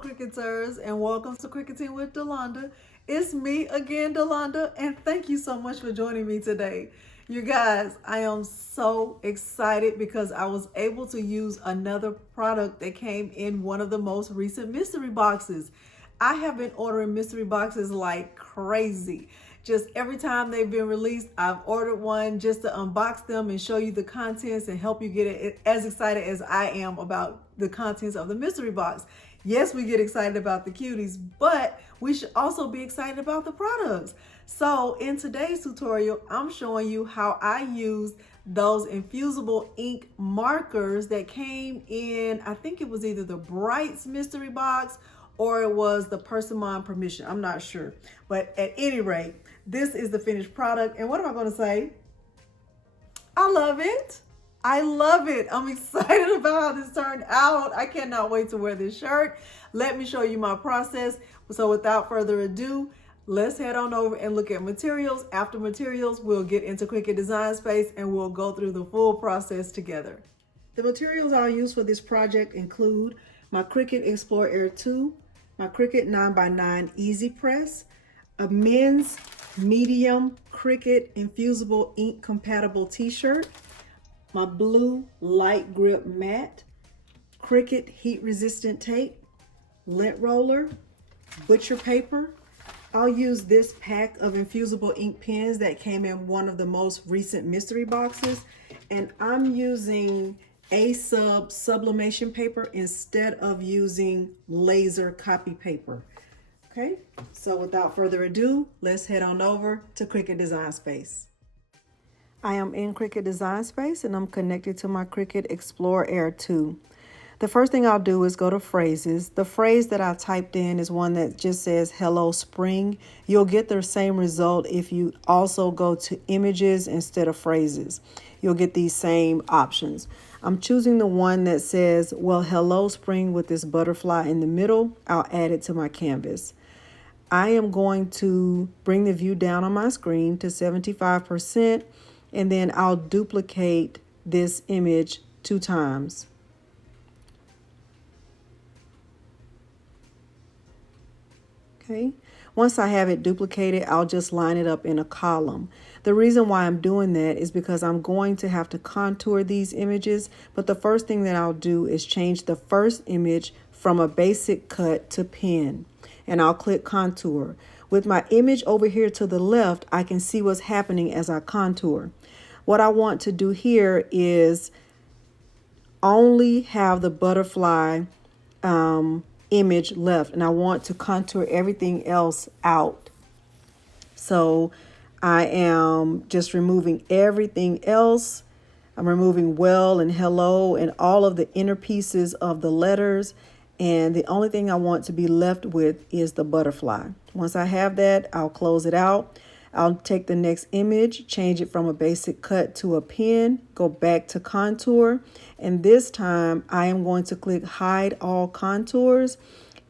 Cricuters, and welcome to Cricketing with Delonda. It's me again, Delonda, and thank you so much for joining me today. You guys, I am so excited because I was able to use another product that came in one of the most recent mystery boxes. I have been ordering mystery boxes like crazy. Just every time they've been released, I've ordered one just to unbox them and show you the contents and help you get it as excited as I am about the contents of the mystery box. Yes, we get excited about the cuties, but we should also be excited about the products. So in today's tutorial, I'm showing you how I use those infusible ink markers that came in, I think it was either the Brights mystery box or it was the Persimmon Permission. I'm not sure. But at any rate, this is the finished product. And what am I going to say? I love it. I love it. I'm excited about how this turned out. I cannot wait to wear this shirt. Let me show you my process. So without further ado, let's head on over and look at materials. After materials, we'll get into Cricut Design Space and we'll go through the full process together. The materials I'll use for this project include my Cricut Explore Air 2, my Cricut 9x9 Easy Press, a men's medium Cricut Infusible Ink Compatible t-shirt, my blue light grip mat, Cricut heat resistant tape, lint roller, butcher paper. I'll use this pack of infusible ink pens that came in one of the most recent mystery boxes, and I'm using A-sub sublimation paper instead of using laser copy paper. Okay, so without further ado, let's head on over to Cricut Design Space. I am in Cricut Design Space and I'm connected to my Cricut Explore Air 2. The first thing I'll do is go to phrases. The phrase that I typed in is one that just says hello spring. You'll get the same result if you also go to images instead of phrases. You'll get these same options. I'm choosing the one that says, well, hello spring with this butterfly in the middle. I'll add it to my canvas. I am going to bring the view down on my screen to 75%, and then I'll duplicate this image 2 times. Okay. Once I have it duplicated, I'll just line it up in a column. The reason why I'm doing that is because I'm going to have to contour these images, but the first thing that I'll do is change the first image from a basic cut to pen, and I'll click contour. With my image over here to the left, I can see what's happening as I contour. What I want to do here is only have the butterfly image left, and I want to contour everything else out. So I am just removing everything else. I'm removing well and hello and all of the inner pieces of the letters, and the only thing I want to be left with is the butterfly. Once I have that, I'll close it out. I'll take the next image, change it from a basic cut to a pen, go back to contour, and this time I am going to click hide all contours,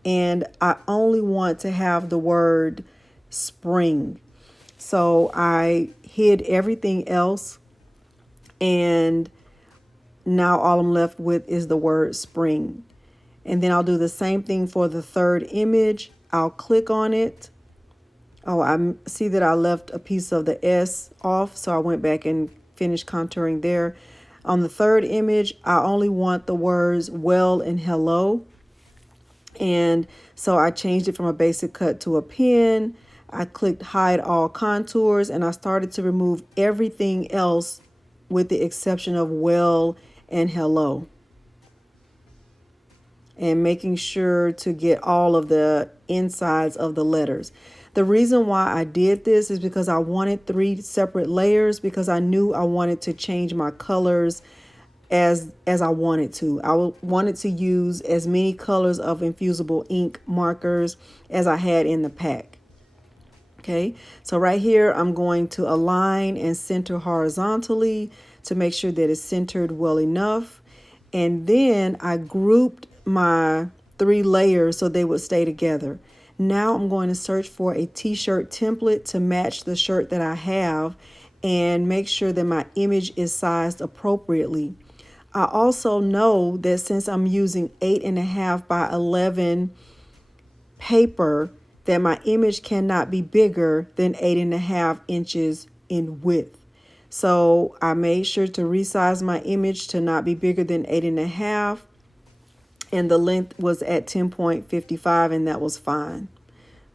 and I only want to have the word spring. So I hid everything else, and now all I'm left with is the word spring. And then I'll do the same thing for the third image. I'll click on it. Oh, I see that I left a piece of the S off, so I went back and finished contouring there. On the third image, I only want the words well and hello. And so I changed it from a basic cut to a pen. I clicked hide all contours, and I started to remove everything else with the exception of well and hello. And making sure to get all of the insides of the letters. The reason why I did this is because I wanted 3 separate layers, because I knew I wanted to change my colors as I wanted to. I wanted to use as many colors of infusible ink markers as I had in the pack. Okay, so right here, I'm going to align and center horizontally to make sure that it's centered well enough. And then I grouped my 3 layers so they would stay together. Now I'm going to search for a t-shirt template to match the shirt that I have and make sure that my image is sized appropriately. I also know that since I'm using 8.5 by 11 paper that my image cannot be bigger than 8.5 inches in width. So I made sure to resize my image to not be bigger than 8.5, and the length was at 10.55, and that was fine.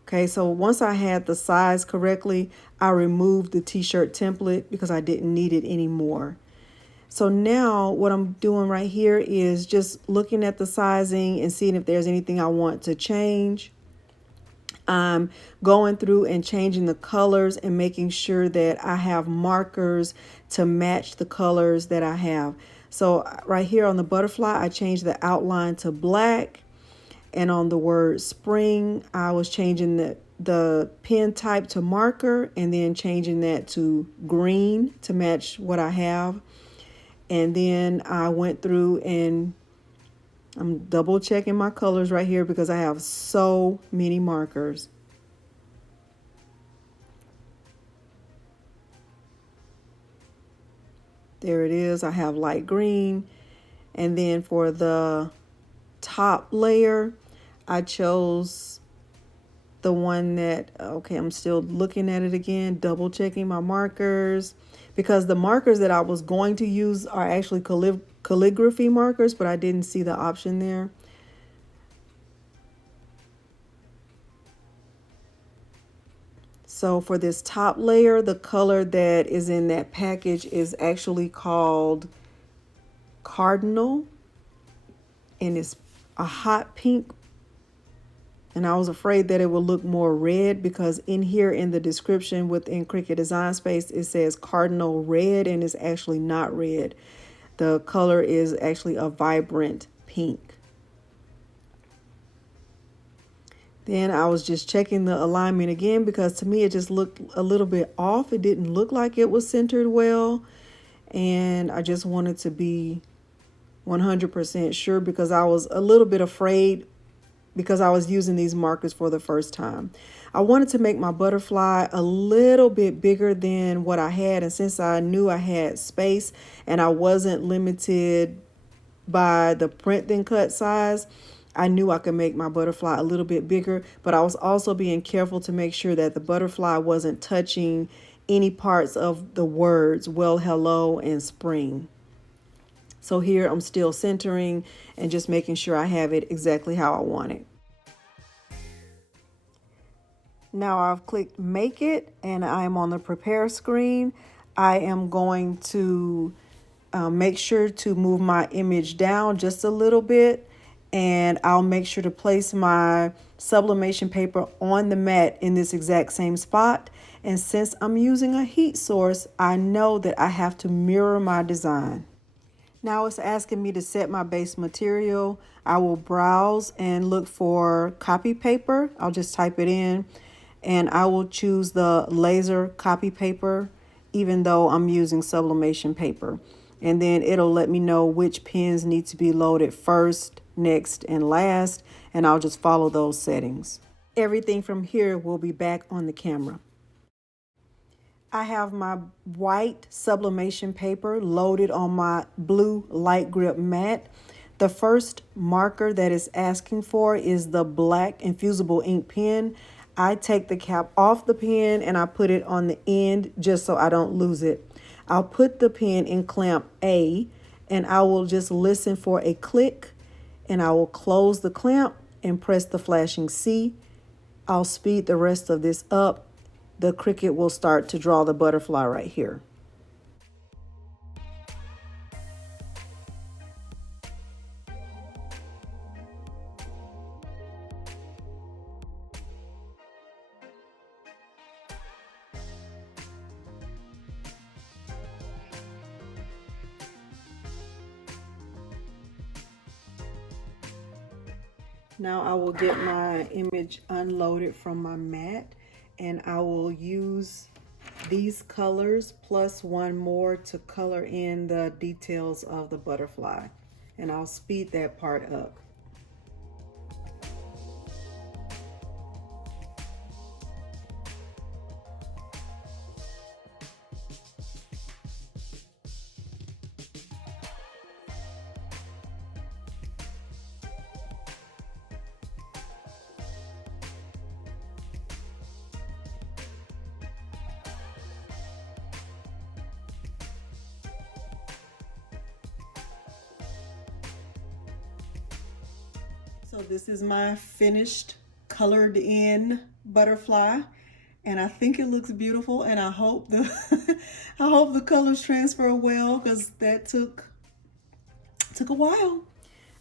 Okay, so once I had the size correctly, I removed the t-shirt template because I didn't need it anymore. So now what I'm doing right here is just looking at the sizing and seeing if there's anything I want to change. I'm going through and changing the colors and making sure that I have markers to match the colors that I have. So right here on the butterfly, I changed the outline to black. And on the word spring, I was changing the pen type to marker and then changing that to green to match what I have. And then I went through and I'm double checking my colors right here because I have so many markers. There it is. I have light green. And then for the top layer, I chose the one that, okay, I'm still looking at it again, double checking my markers, because the markers that I was going to use are actually calligraphy markers, but I didn't see the option there. So for this top layer, the color that is in that package is actually called Cardinal, and it's a hot pink. And I was afraid that it would look more red because in here in the description within Cricut Design Space, it says Cardinal Red, and it's actually not red. The color is actually a vibrant pink. Then I was just checking the alignment again because to me it just looked a little bit off. It didn't look like it was centered well. And I just wanted to be 100% sure because I was a little bit afraid because I was using these markers for the first time. I wanted to make my butterfly a little bit bigger than what I had. And since I knew I had space and I wasn't limited by the print then cut size, I knew I could make my butterfly a little bit bigger, but I was also being careful to make sure that the butterfly wasn't touching any parts of the words, well, hello, and spring. So here I'm still centering and just making sure I have it exactly how I want it. Now I've clicked make it and I'm on the prepare screen. I am going to make sure to move my image down just a little bit, and I'll make sure to place my sublimation paper on the mat in this exact same spot. And since I'm using a heat source, I know that I have to mirror my design. Now it's asking me to set my base material. I will browse and look for copy paper. I'll just type it in and I will choose the laser copy paper, even though I'm using sublimation paper. And then it'll let me know which pens need to be loaded first, next, and last. And I'll just follow those settings. Everything from here will be back on the camera. I have my white sublimation paper loaded on my blue light grip mat. The first marker that it's asking for is the black Infusible ink pen. I take the cap off the pen and I put it on the end just so I don't lose it. I'll put the pen in clamp A and I will just listen for a click, and I will close the clamp and press the flashing C. I'll speed the rest of this up. The Cricut will start to draw the butterfly right here. Now I will get my image unloaded from my mat, and I will use these colors plus one more to color in the details of the butterfly, and I'll speed that part up. So this is my finished colored in butterfly, and I think it looks beautiful, and I hope the I hope the colors transfer well, because that took a while.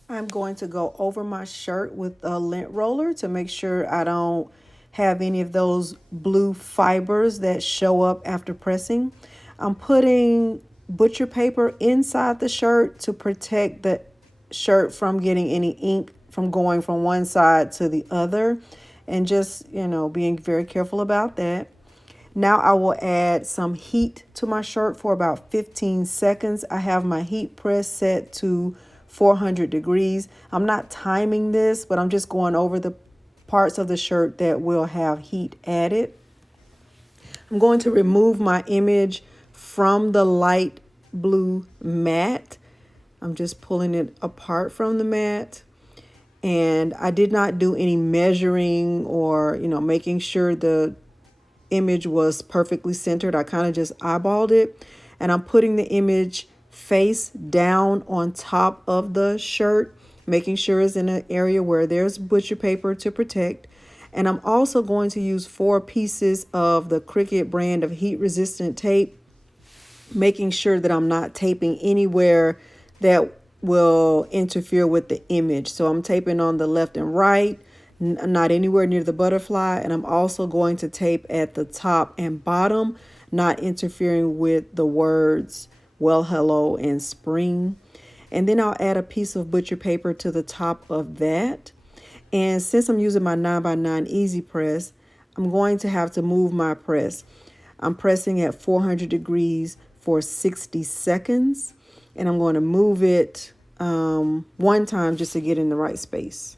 I'm going to go over my shirt with a lint roller to make sure I don't have any of those blue fibers that show up after pressing. I'm putting butcher paper inside the shirt to protect the shirt from getting any ink from going from one side to the other, and just, being very careful about that. Now I will add some heat to my shirt for about 15 seconds. I have my heat press set to 400 degrees. I'm not timing this, but I'm just going over the parts of the shirt that will have heat added. I'm going to remove my image from the light blue mat. I'm just pulling it apart from the mat. And I did not do any measuring or, making sure the image was perfectly centered. I kind of just eyeballed it. And I'm putting the image face down on top of the shirt, making sure it's in an area where there's butcher paper to protect. And I'm also going to use 4 pieces of the Cricut brand of heat resistant tape, making sure that I'm not taping anywhere that will interfere with the image. So I'm taping on the left and right, not anywhere near the butterfly. And I'm also going to tape at the top and bottom, not interfering with the words well, hello, and spring. And then I'll add a piece of butcher paper to the top of that. And since I'm using my 9x9 easy press, I'm going to have to move my press. I'm pressing at 400 degrees for 60 seconds. And I'm going to move it one time just to get in the right space.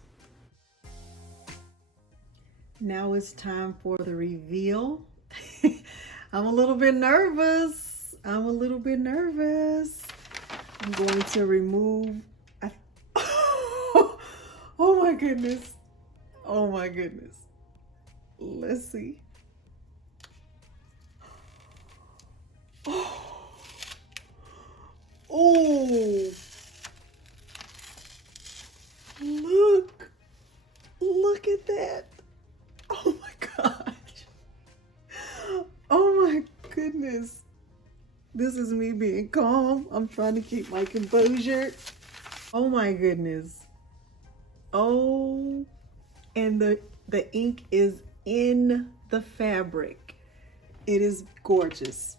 Now it's time for the reveal. I'm a little bit nervous. I'm going to remove. Oh my goodness. Oh my goodness. Let's see. Oh, look at that. Oh my gosh. Oh my goodness. This is me being calm. I'm trying to keep my composure. Oh my goodness. Oh, and the ink is in the fabric. It is gorgeous.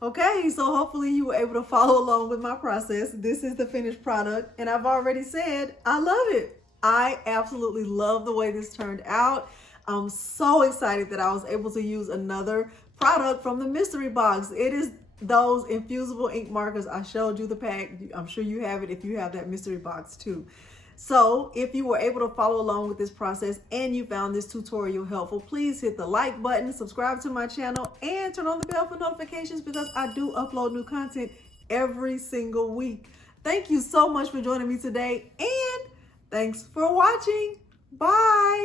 Okay, so hopefully you were able to follow along with my process. This is the finished product, and I've already said I love it. I absolutely love the way this turned out. I'm so excited that I was able to use another product from the mystery box. It is those Infusible Ink Markers. I showed you the pack. I'm sure you have it if you have that mystery box too. So if you were able to follow along with this process and you found this tutorial helpful, please hit the like button, subscribe to my channel, and turn on the bell for notifications, because I do upload new content every single week. Thank you so much for joining me today, and thanks for watching. Bye.